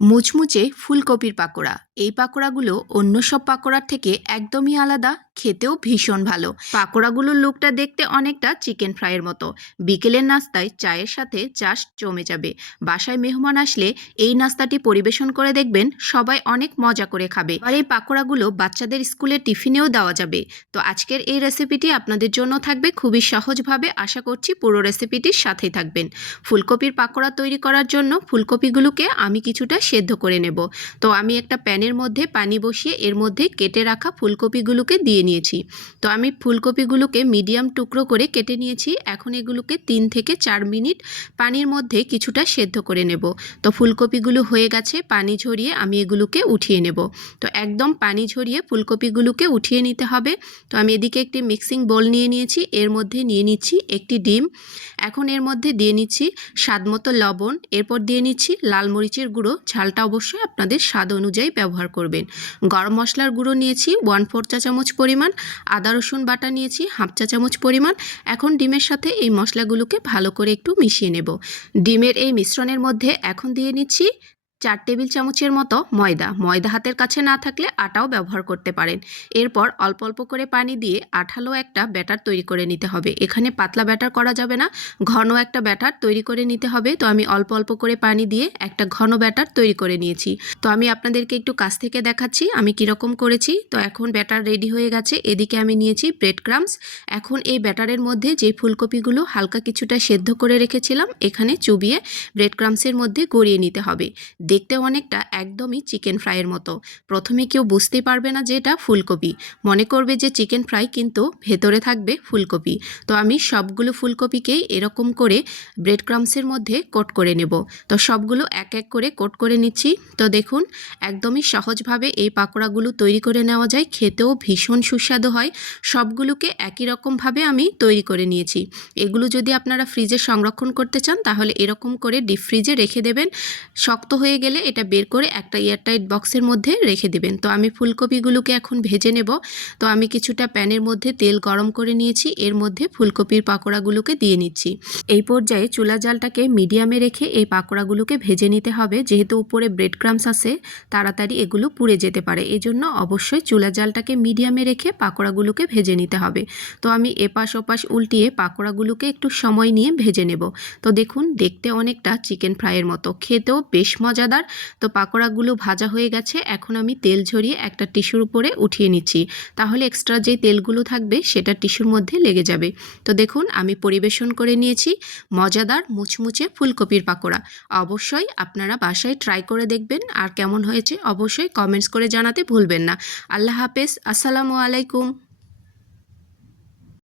মুচমুচে ফুলকপির পাকোড়া। এই পাকোড়াগুলো অন্য সব পাকোড়ার থেকে একদমই আলাদা, খেতেও ভীষণ ভালো। পাকোড়াগুলোর লুকটা দেখতে অনেকটা চিকেন ফ্রাইয়ের মতো। বিকেলের নাস্তায় চায়ের সাথে জাস্ট জমে যাবে। বাসায় মেহমান আসলে এই নাস্তাটি পরিবেশন করে দেখবেন সবাই অনেক মজা করে খাবে। আর এই পাকোড়াগুলো বাচ্চাদের স্কুলের টিফিনেও দেওয়া যাবে। তো আজকের এই রেসিপিটি আপনাদের জন্য থাকবে খুবই সহজভাবে। আশা করছি পুরো রেসিপিটির সাথেই থাকবেন। ফুলকপির পাকোড়া তৈরি করার জন্য ফুলকপিগুলোকে আমি কিছুটা সেদ্ধ করে নেব। তো আমি একটা প্যানের মধ্যে পানি বসিয়ে এর মধ্যে কেটে রাখা ফুলকপিগুলোকে দিয়ে নিয়েছি। তো আমি ফুলকপিগুলোকে মিডিয়াম টুকরো করে কেটে নিয়েছি। এখন এগুলোকে তিন থেকে চার মিনিট পানির মধ্যে কিছুটা সেদ্ধ করে নেব। তো ফুলকপিগুলো হয়ে গেছে, পানি ঝরিয়ে আমি এগুলোকে উঠিয়ে নেব। তো একদম পানি ঝরিয়ে ফুলকপিগুলোকে উঠিয়ে নিতে হবে। তো আমি এদিকে একটি মিক্সিং বোল নিয়ে নিয়েছি। এর মধ্যে নিয়ে নিচ্ছি একটি ডিম। এখন এর মধ্যে দিয়ে নিচ্ছি স্বাদমতো লবণ। এরপর দিয়ে নিচ্ছি লাল মরিচের গুঁড়ো ঝালটা অবশ্যই আপনাদের স্বাদ অনুযায়ী ব্যবহার করবেন। গরম মশলার গুঁড়ো নিয়েছি ওয়ান ফোর চা চামচ পরিমাণ। আদা, রসুন বাটা নিয়েছি হাফ চা চামচ পরিমাণ। এখন ডিমের সাথে এই মশলাগুলোকে ভালো করে একটু মিশিয়ে নেব। ডিমের এই মিশ্রণের মধ্যে এখন দিয়ে নিচ্ছি চার টেবিল চামচের মতো ময়দা। ময়দা হাতের কাছে না থাকলে আটাও ব্যবহার করতে পারেন। এরপর অল্প অল্প করে পানি দিয়ে আঠালো একটা ব্যাটার তৈরি করে নিতে হবে। এখানে পাতলা ব্যাটার করা যাবে না, ঘন একটা ব্যাটার তৈরি করে নিতে হবে। তো আমি অল্প অল্প করে পানি দিয়ে একটা ঘন ব্যাটার তৈরি করে নিয়েছি। তো আমি আপনাদেরকে একটু কাছ থেকে দেখাচ্ছি, আমি কীরকম করেছি। তো এখন ব্যাটার রেডি হয়ে গেছে। এদিকে আমি নিয়েছি ব্রেড ক্রামস। এখন এই ব্যাটারের মধ্যে যে ফুলকপিগুলো হালকা কিছুটা সেদ্ধ করে রেখেছিলাম, এখানে চুবিয়ে ব্রেড ক্রামসের মধ্যে গড়িয়ে নিতে হবে। দেখতে অনেকটা একদমই চিকেন ফ্রাইয়ের মতো। প্রথমে কেউ বুঝতেই পারবে না যে এটা ফুলকপি। মনে করবে যে চিকেন ফ্রাই কিন্তু ভেতরে থাকবে ফুলকপি। তো আমি সবগুলো ফুলকপিকেই এরকম করে ব্রেড ক্রামসের মধ্যে কোট করে নেব। তো সবগুলো এক এক করে কোট করে নিচ্ছি। তো দেখুন, একদমই সহজভাবে এই পাকোড়াগুলো তৈরি করে নেওয়া যায়। খেতেও ভীষণ সুস্বাদু হয়। সবগুলোকে একই রকমভাবে আমি তৈরি করে নিয়েছি। এগুলো যদি আপনারা ফ্রিজে সংরক্ষণ করতে চান, তাহলে এরকম করে ডিপ ফ্রিজে রেখে দেবেন। শক্ত হয়ে গেলে এটা বের করে একটা এয়ারটাইট বক্সের মধ্যে রেখে দেবেন। তো আমি ফুলকপিগুলোকে এখন ভেজে নেব। তো আমি কিছুটা প্যানের মধ্যে তেল গরম করে নিয়েছি। এর মধ্যে ফুলকপির পাকোড়াগুলোকে দিয়ে নিচ্ছি। এই পর্যায়ে চুলা জালটাকে মিডিয়ামে রেখে এই পাকোড়াগুলোকে ভেজে নিতে হবে। যেহেতু উপরে ব্রেড ক্রামস আছে, তাড়াতাড়ি এগুলো পুড়ে যেতে পারে। এজন্য অবশ্যই চুলা জালটাকে মিডিয়ামে রেখে পাকোড়াগুলোকে ভেজে নিতে হবে। তো আমি এপাশ ওপাশ উল্টিয়ে পাকোড়াগুলোকে একটু সময় নিয়ে ভেজে নেব। তো দেখুন, দেখতে অনেকটা চিকেন ফ্রাইয়ের মতো। খেতেও বেশ মজাদার তো পাকোড়াগুলো ভাজা হয়ে গেছে। এখন আমি তেল ঝরিয়ে একটা টিস্যুর উপরে উঠিয়ে নিচ্ছি। তাহলে এক্সট্রা যে তেলগুলো থাকবে, সেটা টিস্যুর মধ্যে লেগে যাবে। তো দেখুন, আমি পরিবেশন করে নিয়েছি মজাদার মুচমুচে ফুলকপির পাকোড়া। অবশ্যই আপনারা বাসায় ট্রাই করে দেখবেন। আর কেমন হয়েছে, অবশ্যই কমেন্টস করে জানাতে ভুলবেন না। আল্লাহ হাফেজ। আসসালামু আলাইকুম।